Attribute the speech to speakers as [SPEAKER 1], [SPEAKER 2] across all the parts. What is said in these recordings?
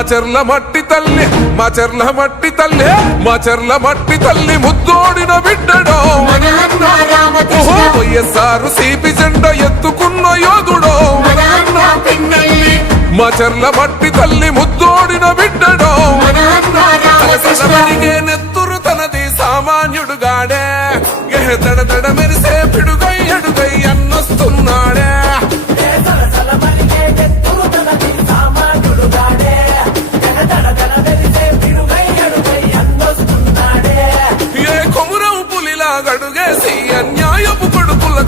[SPEAKER 1] మా చెర్ల మట్టి తల్లి మా చెర్ల మట్టి తల్లి మా చెర్ల మట్టి తల్లి ముద్దోడిన బిడ్డడో. వైఎస్ఆర్ సిపి జెండ ఎత్తుకున్న యోధుడో. మా చెర్ల మట్టి తల్లి ముద్దోడిన బిడ్డడో. నెత్తురు తనది సామాన్యుడుగాడే. ఎహ దడ దడ మెరిసే పిడుగా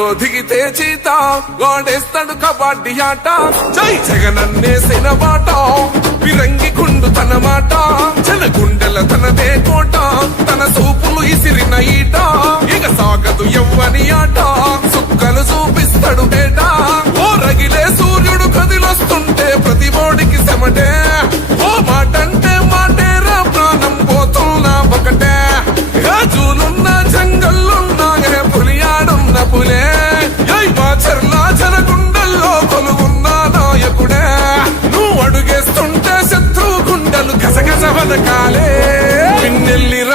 [SPEAKER 1] ఆ దిగితే చీత గోడేస్తాడు కబడ్డీ ఆట. జై జగనన్నేసిన మాట విరంగి గుండు తన మాట. జన గుండెల తనదే కోట తన సూపులు ఇసిరిన ఈట. ఇక సాగదు ఎవ్వని ఆట సుక్కలు చూపిస్తాడు బేట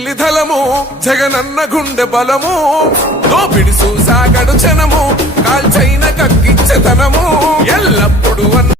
[SPEAKER 1] తల్లిధలము జగనన్న గుండె బలము దోపిడి చూసాగడు జనము కాల్చైన కక్కిచ్చతనము ఎల్లప్పుడూ అన్న